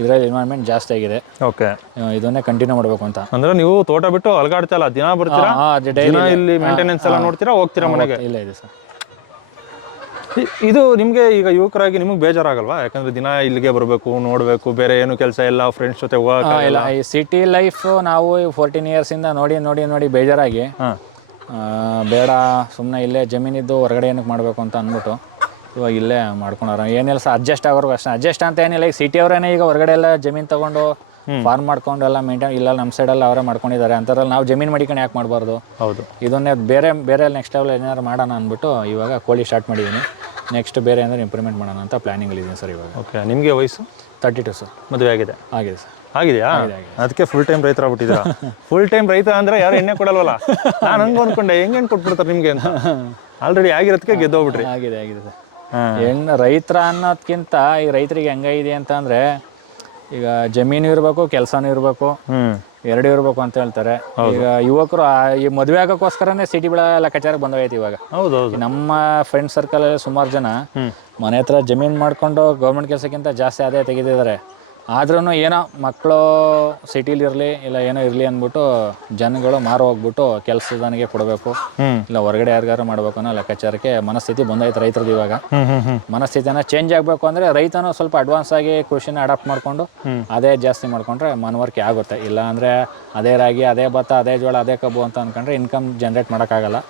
Speaker 1: ಇದರಲ್ಲಿ ಇನ್ವಾಲ್ವ್ಮೆಂಟ್ ಜಾಸ್ತಿ ಆಗಿದೆ.
Speaker 2: ಓಕೆ
Speaker 1: ಇದನ್ನೇ ಕಂಟಿನ್ಯೂ ಮಾಡಬೇಕು ಅಂತ.
Speaker 2: ಅಂದ್ರೆ ನೀವು ತೋಟ ಬಿಟ್ಟು ಅಲ್ಗಾಡ್ತಲ್ಲ ದಿನ ಬರ್ತೀರಾ? ದಿನ ಇಲ್ಲಿ ಮೇಂಟೆನೆನ್ಸ್ ಎಲ್ಲ ನೋಡ್ತೀರಾ? ಹೋಗ್ತೀರಾ ಮನೆಗೆ?
Speaker 1: ಇಲ್ಲ ಇದೆ ಸರ್.
Speaker 2: ಇದು ನಿಮಗೆ ಈಗ ಯುವಕರಾಗಿ ನಿಮಗೆ ಬೇಜಾರಾಗಲ್ವಾ? ಯಾಕಂದ್ರೆ ದಿನ ಇಲ್ಲಿಗೆ ಬರಬೇಕು ನೋಡಬೇಕು ಬೇರೆ ಏನು ಕೆಲಸ ಇಲ್ಲ ಫ್ರೆಂಡ್ಸ್ ಜೊತೆ ಹೋಗಕ್ಕೆ
Speaker 1: ಇಲ್ಲ. ಈ ಸಿಟಿ ಲೈಫ್ ನಾವು ಫೋರ್ಟೀನ್ ಇಂದ ನೋಡಿ ನೋಡಿ ನೋಡಿ ಬೇಜಾರಾಗಿ ಬೇಡ ಸುಮ್ಮನೆ ಇಲ್ಲೇ ಜಮೀನಿದ್ದು ಹೊರಗಡೆ ಏನಕ್ಕೆ ಮಾಡಬೇಕು ಅಂತ ಅಂದ್ಬಿಟ್ಟು ಇವಾಗ ಇಲ್ಲೇ ಮಾಡ್ಕೊಂಡವ್ರ ಏನಿಲ್ಲ ಸರ್ ಅಡ್ಜಸ್ಟ್ ಆಗೋರ್ಗು ಅಷ್ಟೇ. ಅಡ್ಜಸ್ಟ್ ಅಂತ ಏನಿಲ್ಲ ಈಗ ಸಿಟಿ ಅವರೇನೆ ಈಗ ಹೊರಗಡೆ ಎಲ್ಲ ಜಮೀನು ತಗೊಂಡು ಫಾರ್ಮ್ ಮಾಡ್ಕೊಂಡು ಎಲ್ಲ ಮೇಂಟೈನ್ ಇಲ್ಲ ನಮ್ಮ ಸೈಡಲ್ಲಿ ಅವರೇ ಮಾಡ್ಕೊಂಡಿದ್ದಾರೆ. ಅಂಥದ್ರಲ್ಲಿ ನಾವು ಜಮೀನು ಮಡಿಕೊಂಡು ಯಾಕೆ ಮಾಡಬಾರ್ದು?
Speaker 2: ಹೌದು.
Speaker 1: ಇದನ್ನೇ ಬೇರೆ ಬೇರೆ ನೆಕ್ಸ್ಟ್ ಲೆವೆಲ್ ಏನಾದ್ರು ಮಾಡೋಣ ಅಂದ್ಬಿಟ್ಟು ಇವಾಗ ಕೋಳಿ ಸ್ಟಾರ್ಟ್ ಮಾಡಿದ್ದೀನಿ ನೆಕ್ಸ್ಟ್ ಬೇರೆ ಏನಾದ್ರು ಇಂಪ್ರೂವ್ಮೆಂಟ್ ಮಾಡೋಣ ಅಂತ ಪ್ಲಾನಿಂಗಲ್ಲಿದ್ದೀನಿ ಸರ್ ಇವಾಗ.
Speaker 2: ಓಕೆ ನಿಮಗೆ ವಯಸ್ಸು?
Speaker 1: Thirty two sir.
Speaker 2: ಮದುವೆ ಆಗಿದೆ?
Speaker 1: ಆಗಿದೆ ಸರ್.
Speaker 2: ಆಗಿದೆಯಾ ಅದಕ್ಕೆ ಫುಲ್ ಟೈಮ್ ರೈತರ ಆಗ್ಬಿಟ್ಟಿದ್ದೀರಾ? (laughs) ಫುಲ್ ಟೈಮ್ ರೈತ ಅಂದ್ರೆ ಯಾರು ಎಣ್ಣೆ ಕೊಡಲ್ವಲ್ಲ? ನಾನು ಹಂಗೆ ಅನ್ಕೊಂಡೆ ಹೆಂಗೆ ಹೆಂಗೆ ಕೊಟ್ಬಿಡ್ತಾರೆ ನಿಮಗೆ ಅಂತ? ಆಲ್ರೆಡಿ ಆಗಿರೋದಕ್ಕೆ ಗೆದ್ದೋಗ್ಬಿಟ್ರಿ.
Speaker 1: ಆಗಿದೆ ಆಗಿದೆ ಸರ್.
Speaker 2: ಹಾಂ.
Speaker 1: ಹೆಂಗ್ ರೈತರ ಅನ್ನೋದ್ಕಿಂತ ಈ ರೈತರಿಗೆ ಹೆಂಗಿದೆ ಅಂತ ಅಂದ್ರೆ ಈಗ ಜಮೀನು ಇರಬೇಕು ಕೆಲಸನೂ ಇರಬೇಕು ಎರಡು ಇರಬೇಕು ಅಂತ ಹೇಳ್ತಾರೆ. ಈಗ ಯುವಕರು ಈ ಮದುವೆ ಆಗೋಕ್ಕೋಸ್ಕರನೇ ಸಿಟಿಗಳ ಲೆಕ್ಕಾಚಾರಕ್ಕೆ ಬಂದೋಗೈತೆ ಇವಾಗ.
Speaker 2: ಹೌದೌದು
Speaker 1: ಈ ನಮ್ಮ ಫ್ರೆಂಡ್ ಸರ್ಕಲ್ ಸುಮಾರು ಜನ ಮನೆ ಹತ್ರ ಜಮೀನು ಮಾಡ್ಕೊಂಡು ಗೌರ್ಮೆಂಟ್ ಕೆಲಸಕ್ಕಿಂತ ಜಾಸ್ತಿ ಆದಾಯ ತೆಗೆದಿದ್ದಾರೆ. ಆದ್ರೂ ಏನೋ ಮಕ್ಕಳು ಸಿಟಿಲಿ ಇರಲಿ ಇಲ್ಲ ಏನೋ ಇರಲಿ ಅಂದ್ಬಿಟ್ಟು ಜನಗಳು ಮಾರು ಹೋಗ್ಬಿಟ್ಟು ಕೆಲಸದನಿಗೆ ಕೊಡಬೇಕು. ಇಲ್ಲ ಹೊರಗಡೆ ಯಾರಿಗಾರು ಮಾಡ್ಬೇಕು ಅನ್ನೋ ಲೆಕ್ಕಾಚಾರಕ್ಕೆ ಮನಸ್ಥಿತಿ ಬಂದೈತೆ ರೈತರದ್ದು ಇವಾಗ. ಮನಸ್ಥಿತಿನ ಚೇಂಜ್ ಆಗಬೇಕು ಅಂದ್ರೆ ರೈತನು ಸ್ವಲ್ಪ ಅಡ್ವಾನ್ಸ್ ಆಗಿ ಕೃಷಿನ ಅಡಾಪ್ಟ್ ಮಾಡಿಕೊಂಡು ಅದೇ ಜಾಸ್ತಿ ಮಾಡ್ಕೊಂಡ್ರೆ ಮನವರಿಕೆ ಆಗುತ್ತೆ. ಇಲ್ಲ ಅಂದ್ರೆ ಅದೇ ರಾಗಿ ಅದೇ ಭತ್ತ ಅದೇ ಜೋಳ ಅದೇ ಕಬ್ಬು ಅಂತ ಅನ್ಕೊಂಡ್ರೆ ಇನ್ಕಮ್ ಜನರೇಟ್ ಮಾಡೋಕ್ಕಾಗಲ್ಲ.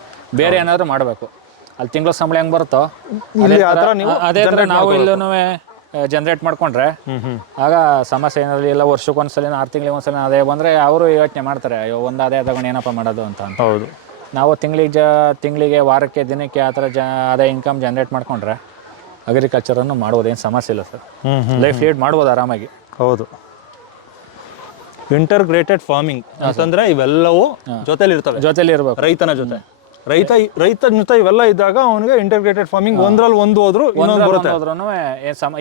Speaker 1: ಬೇರೆ ಏನಾದರೂ ಮಾಡಬೇಕು. ಅಲ್ಲಿ ತಿಂಗಳ ಸಂಬಳ ಹೆಂಗೆ ಬರುತ್ತೋ? ಅದೇ
Speaker 2: ಥರ ನಾವು
Speaker 1: ಇಲ್ಲೂ ಜನ್ರೇಟ್ ಮಾಡ್ಕೊಂಡ್ರೆ ಆಗ ಸಮಸ್ಯೆ ಏನಾದ್ರು ಇಲ್ಲ ವರ್ಷಕ್ಕೊಂದ್ಸಲ ಆರು ತಿಂಗಳಿಗೆ ಒಂದ್ಸಲ ಅದೇ ಬಂದರೆ ಅವರು ಯೋಚನೆ ಮಾಡ್ತಾರೆ ಅಯ್ಯೋ ಒಂದು ಆದಾಯ ತಗೊಂಡು ಏನಪ್ಪ ಮಾಡೋದು ಅಂತ ಅಂತ.
Speaker 2: ಹೌದು.
Speaker 1: ನಾವು ತಿಂಗಳಿಗೆ ಜ ತಿಂಗಳಿಗೆ ವಾರಕ್ಕೆ ದಿನಕ್ಕೆ ಆ ಥರ ಜ ಅದೇ ಇನ್ಕಮ್ ಜನ್ರೇಟ್ ಮಾಡ್ಕೊಂಡ್ರೆ ಅಗ್ರಿಕಲ್ಚರನ್ನು ಮಾಡ್ಬೋದು ಏನು ಸಮಸ್ಯೆ ಇಲ್ಲ ಸರ್. ಲೈಫ್ ಲೀಡ್ ಮಾಡ್ಬೋದು ಆರಾಮಾಗಿ.
Speaker 2: ಹೌದು. ಇಂಟರ್ಗ್ರೇಟೆಡ್ ಫಾರ್ಮಿಂಗ್ ಅಂತಂದ್ರೆ ಇವೆಲ್ಲವೂ ಜೊತೆಲಿ ಇರ್ತವೆ
Speaker 1: ಜೊತೆಲಿ ಇರ್ಬೇಕು
Speaker 2: ರೈತನ ಜೊತೆ. ರೈತ ರೈತ ಜೊತೆ ಇವೆಲ್ಲ ಇದ್ದಾಗ ಅವನಿಗೆ ಇಂಟರ್ಗ್ರೇಟೆಡ್ ಫಾರ್ಮಿಂಗ್ ಒಂದ್ರಲ್ಲಿ ಒಂದು ಹೋದ್ರು ಇನ್ನೊಂದು ಬರುತ್ತೆ.
Speaker 1: ಹೋದ್ರೂ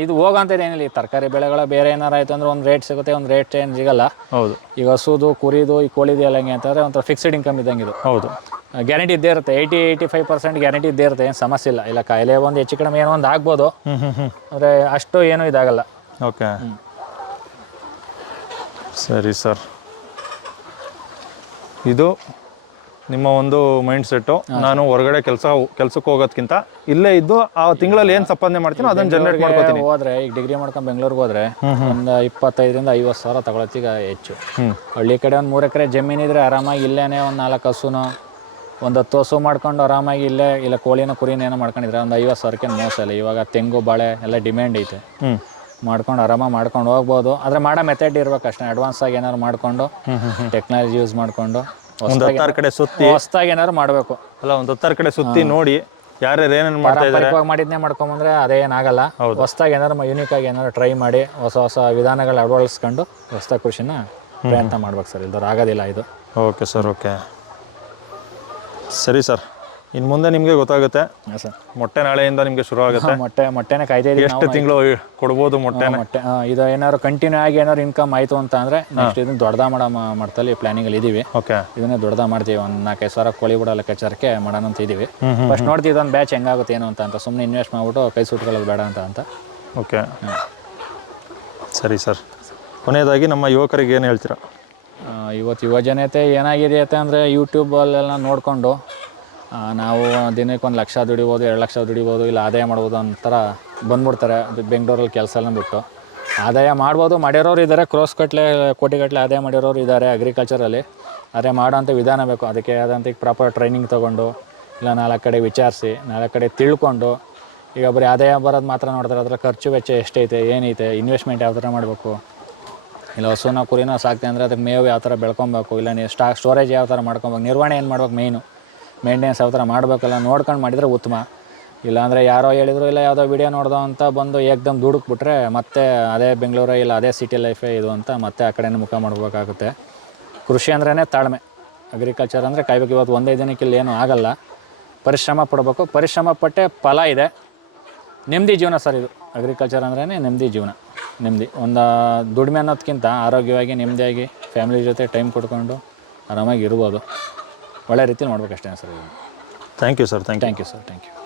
Speaker 1: ಇದು ಹೋಗಂತ ಏನಿಲ್ಲ ಈ ತರಕಾರಿ ಬೆಳೆಗಳ ಬೇರೆ ಏನಾರ ಆಯ್ತು ಅಂದ್ರೆ ಒಂದು ರೇಟ್ ಸಿಗುತ್ತೆ ಒಂದು ರೇಟ್ ಚೇಂಜ್ ಸಿಗಲ್ಲ.
Speaker 2: ಹೌದು.
Speaker 1: ಈಗ ಹಸುದು ಕುರಿದು ಈ ಕೋಳಿದು ಎಲ್ಲ ಹೆಂಗೆ ಅಂತಂದ್ರೆ ಒಂಥರ ಫಿಕ್ಸ್ಡ್ ಇನ್ಕಮ್ ಇದ್ದಂಗೆ ಇದು.
Speaker 2: ಹೌದು.
Speaker 1: ಗ್ಯಾರಂಟಿ ಇದ್ದೇ ಇರುತ್ತೆ. Eighty eighty five percent guarantee ಇದ್ದೇ ಇರುತ್ತೆ. ಏನು ಸಮಸ್ಯೆ ಇಲ್ಲ. ಇಲ್ಲ ಕಾಯಿಲೆ ಒಂದು ಹೆಚ್ಚು ಕಡಿಮೆ ಏನೋ ಒಂದು ಆಗ್ಬೋದು. ಅಂದರೆ ಅಷ್ಟು ಏನೂ ಇದಾಗಲ್ಲ.
Speaker 2: ಓಕೆ. ಸರಿ ಸರ್. ಇದು ನಿಮ್ಮ ಒಂದು ಮೈಂಡ್ ಸೆಟ್ಟು ನಾನು ಹೊರಗಡೆ ಕೆಲಸ ಕೆಲಸಕ್ಕೆ ಹೋಗೋದ್ಕಿಂತ ಇಲ್ಲೇ ಇದ್ದು ಆ ತಿಂಗಳಲ್ಲಿ ಏನು ಸಂಪಾದನೆ ಮಾಡ್ತೀನೋ ಅದನ್ನ ಜನರೇಟ್ ಮಾಡ್ಕೋತೀನಿ.
Speaker 1: ಹೋದ್ರೆ ಈಗ ಡಿಗ್ರಿ ಮಾಡ್ಕೊಂಡು ಬೆಂಗಳೂರಿಗೆ ಹೋದ್ರೆ ಒಂದು ಇಪ್ಪತ್ತೈದರಿಂದ ಐವತ್ತು ಸಾವಿರ ತಗೊಳತ್ತೀಗ ಹೆಚ್ಚು. ಹಳ್ಳಿ ಕಡೆ ಒಂದು ಮೂರು ಎಕರೆ ಜಮೀನಿದ್ರೆ ಆರಾಮಾಗಿ ಇಲ್ಲೇನೆ ಒಂದು ನಾಲ್ಕು ಹಸುನೋ ಒಂದು ಹತ್ತು ಹಸು ಮಾಡ್ಕೊಂಡು ಆರಾಮಾಗಿ ಇಲ್ಲೇ ಇಲ್ಲ ಕೋಳಿನ ಕುರಿನ ಏನೋ ಮಾಡ್ಕೊಂಡಿದ್ರೆ ಒಂದು ಐವತ್ತು ಸಾವಿರಕ್ಕೆ ಮೋಸ ಇಲ್ಲ. ಇವಾಗ ತೆಂಗು ಬಾಳೆ ಎಲ್ಲ ಡಿಮ್ಯಾಂಡ್ ಐತೆ. ಮಾಡ್ಕೊಂಡು ಆರಾಮಾಗಿ ಮಾಡ್ಕೊಂಡು ಹೋಗ್ಬೋದು. ಆದರೆ ಮಾಡೋ ಮೆಥಡ್ ಇರ್ಬೇಕು ಅಷ್ಟೇ ಅಡ್ವಾನ್ಸ್ ಆಗಿ ಏನಾದ್ರು ಮಾಡಿಕೊಂಡು ಟೆಕ್ನಾಲಜಿ ಯೂಸ್ ಮಾಡ್ಕೊಂಡು.
Speaker 2: ಒಂದು ಹತ್ತಾರು ಕಡೆ ಸುತ್ತಿ
Speaker 1: ಹೊಸ್ದಾಗಿ ಏನಾದ್ರು ಮಾಡಬೇಕು.
Speaker 2: ಅಲ್ಲ ಒಂದು ಹತ್ತಾರು ಕಡೆ ಸುತ್ತಿ ನೋಡಿ ಯಾರ್ಯಾರು ಏನೇನು ಮಾಡ್ತಾ ಇದ್ದಾರೆ
Speaker 1: ಪಾರಂಪರಿಕವಾಗಿ ಮಾಡಿದ್ನೇ ಮಾಡ್ಕೊಂಬಂದ್ರೆ ಅದೇನಾಗಲ್ಲ ಹೊಸ್ದಾಗಿ ಏನಾದ್ರು ಯೂನಿಕ್ ಆಗಿ ಏನಾದ್ರು ಟ್ರೈ ಮಾಡಿ ಹೊಸ ಹೊಸ ವಿಧಾನಗಳು ಅಳವಡಿಸ್ಕೊಂಡು ಹೊಸ ಕೃಷಿನ ಪ್ರಯತ್ನ ಮಾಡ್ಬೇಕು ಸರ್. ಇಲ್ದವ್ರು ಆಗೋದಿಲ್ಲ ಇದು.
Speaker 2: ಓಕೆ ಸರ್ ಓಕೆ ಸರಿ ಸರ್ ಇನ್ನು ಮುಂದೆ ನಿಮಗೆ ಗೊತ್ತಾಗುತ್ತೆ.
Speaker 1: ಸರ್.
Speaker 2: ಮೊಟ್ಟೆ ನಾಳೆಯಿಂದ ನಿಮಗೆ ಶುರು ಆಗುತ್ತೆ.
Speaker 1: ಮೊಟ್ಟೆ ಮೊಟ್ಟೆನೇ ಕಾಯ್ತಾ ಇದೀವಿ
Speaker 2: ಎಷ್ಟು ತಿಂಗಳು ಕೊಡ್ಬೋದು ಮೊಟ್ಟೆ.
Speaker 1: ಮೊಟ್ಟೆ ಇದು ಏನಾದ್ರು ಕಂಟಿನ್ಯೂ ಆಗಿ ಏನಾದ್ರು ಇನ್ಕಮ್ ಆಯ್ತು ಅಂತ ಅಂದ್ರೆ ನೆಕ್ಸ್ಟ್ ಇದನ್ನ ದೊಡ್ಡದ ಮಾಡ ಮ- ಪ್ಲಾನಿಂಗ್ ಪ್ಲಾನಿಂಗಲ್ಲಿ ಇದೀವಿ.
Speaker 2: ಓಕೆ.
Speaker 1: ಇದನ್ನೇ ದೊಡ್ಡದ ಮಾಡ್ತೀವಿ. ಒಂದು ನಾಲ್ಕೈದು ಸಾವಿರ ಕೋಳಿ ಬಿಡೋ ಲೆಕ್ಕಾಚಾರಕ್ಕೆ ಮಾಡೋಣ ಅಂತ ಇದ್ದೀವಿ ಫಸ್ಟ್ ನೋಡ್ತೀವಿ ಇದೊಂದು ಬ್ಯಾಚ್ ಹೆಂಗಾಗುತ್ತೆ ಏನು ಅಂತ ಅಂತ. ಸುಮ್ಮನೆ ಇನ್ವೆಸ್ಟ್ ಮಾಡ್ಬಿಟ್ಟು ಕೈ ಸುಟ್ಕೊಳ್ಳೋದು ಬೇಡ ಅಂತ ಅಂತ.
Speaker 2: ಓಕೆ. ಸರಿ ಸರ್. ಕೊನೆಯದಾಗಿ ನಮ್ಮ ಯುವಕರಿಗೆ ಏನು ಹೇಳ್ತೀರಾ?
Speaker 1: ಇವತ್ತು ಯುವಜನತೆ ಏನಾಗಿದೆ ಅಂತ ಅಂದರೆ ಯೂಟ್ಯೂಬಲ್ಲೆಲ್ಲ ನೋಡಿಕೊಂಡು ನಾವು ದಿನಕ್ಕೆ ಒಂದು ಲಕ್ಷ ದುಡಿಬೋದು, ಎರಡು ಲಕ್ಷ ದುಡಿಬೋದು, ಇಲ್ಲ ಆದಾಯ ಮಾಡ್ಬೋದು ಅಂತರ ಬಂದ್ಬಿಡ್ತಾರೆ ಬೆಂಗಳೂರಲ್ಲಿ ಎಲ್ಲ ಬಿಟ್ಟು. ಆದಾಯ ಮಾಡ್ಬೋದು ಮಾಡಿರೋರು ಇದ್ದಾರೆ ಕ್ರೋಸ್ ಕಟ್ಲೆ ಕೋಟಿಗಟ್ಟಲೆ ಆದಾಯ ಮಾಡಿರೋರು ಇದ್ದಾರೆ ಅಗ್ರಿಕಲ್ಚರಲ್ಲಿ ಆದರೆ ಮಾಡೋಂಥ ವಿಧಾನ ಬೇಕು, ಅದಕ್ಕೆ ಆದಂಥ ಈಗ ಪ್ರಾಪರ್ ಟ್ರೈನಿಂಗ್ ತೊಗೊಂಡು, ಇಲ್ಲ ನಾಲ್ಕು ಕಡೆ ವಿಚಾರಿಸಿ, ನಾಲ್ಕು ಕಡೆ ತಿಳ್ಕೊಂಡು, ಈಗ ಬರೀ ಆದಾಯ ಬರೋದು ಮಾತ್ರ ನೋಡ್ತಾರೆ ಅದರ ಖರ್ಚು ವೆಚ್ಚ ಎಷ್ಟೈತೆ, ಏನೈತೆ ಇನ್ವೆಸ್ಟ್ಮೆಂಟ್ ಯಾವ ಥರ ಮಾಡಬೇಕು? ಇಲ್ಲ ಹಸುನ, ಕುರಿನ ಸಾಕ್ತೆ ಅಂದರೆ ಅದಕ್ಕೆ ಮೇವು ಯಾವ ಥರ ಬೆಳ್ಕೊಬೇಕು, ಇಲ್ಲ ನೀವು ಸ್ಟಾಕ್ ಸ್ಟೋರೇಜ್ ಯಾವ ಥರ ಮಾಡ್ಕೊಬೇಕು, ನಿರ್ವಹಣೆ ಏನು ಮಾಡ್ಬೇಕು ಮೇಯ್ನು ಮೇಂಟೆನೆನ್ಸ್ ಯಾವ ಥರ ಮಾಡಬೇಕಲ್ಲ ನೋಡ್ಕೊಂಡು ಮಾಡಿದರೆ ಉತ್ತಮ. ಇಲ್ಲಾಂದರೆ ಯಾರೋ ಹೇಳಿದ್ರು, ಇಲ್ಲ, ಯಾವುದೋ ವಿಡಿಯೋ ನೋಡ್ದೋ ಅಂತ ಬಂದು ಏಕ್ದಮ್ ದುಡುಕ್ಬಿಟ್ರೆ ಮತ್ತೆ ಅದೇ ಬೆಂಗಳೂರು, ಇಲ್ಲ ಅದೇ ಸಿಟಿ ಲೈಫೇ ಇದು ಅಂತ ಮತ್ತೆ ಆ ಕಡೆನೇ ಮುಖ ಮಾಡಬೇಕಾಗುತ್ತೆ ಕೃಷಿ ಅಂದ್ರೇ ತಾಳ್ಮೆ. ಅಗ್ರಿಕಲ್ಚರ್ ಅಂದರೆ ಕಾಯ್ಬೇಕು. ಇವತ್ತು ಒಂದೇ ದಿನಕ್ಕೆ ಇಲ್ಲಿ ಏನೂ ಆಗಲ್ಲ. ಪರಿಶ್ರಮ ಪಡಬೇಕು. ಪರಿಶ್ರಮ ಪಟ್ಟೆ ಫಲ ಇದೆ. ನೆಮ್ಮದಿ ಜೀವನ ಸರ್ ಇದು. ಅಗ್ರಿಕಲ್ಚರ್ ಅಂದ್ರೇ ನೆಮ್ಮದಿ ಜೀವನ. ನೆಮ್ಮದಿ. ಒಂದು ದುಡಿಮೆ ಅನ್ನೋದಕ್ಕಿಂತ ಆರೋಗ್ಯವಾಗಿ, ನೆಮ್ಮದಿಯಾಗಿ ಫ್ಯಾಮಿಲಿ ಜೊತೆ ಟೈಮ್ ಕೊಡ್ಕೊಂಡು ಆರಾಮಾಗಿ ಇರ್ಬೋದು. ಒಳ್ಳೆ ರೀತಿ ಮಾಡ್ಬೇಕಷ್ಟೇ sir.
Speaker 2: Thank you sir thank
Speaker 1: thank you sir thank you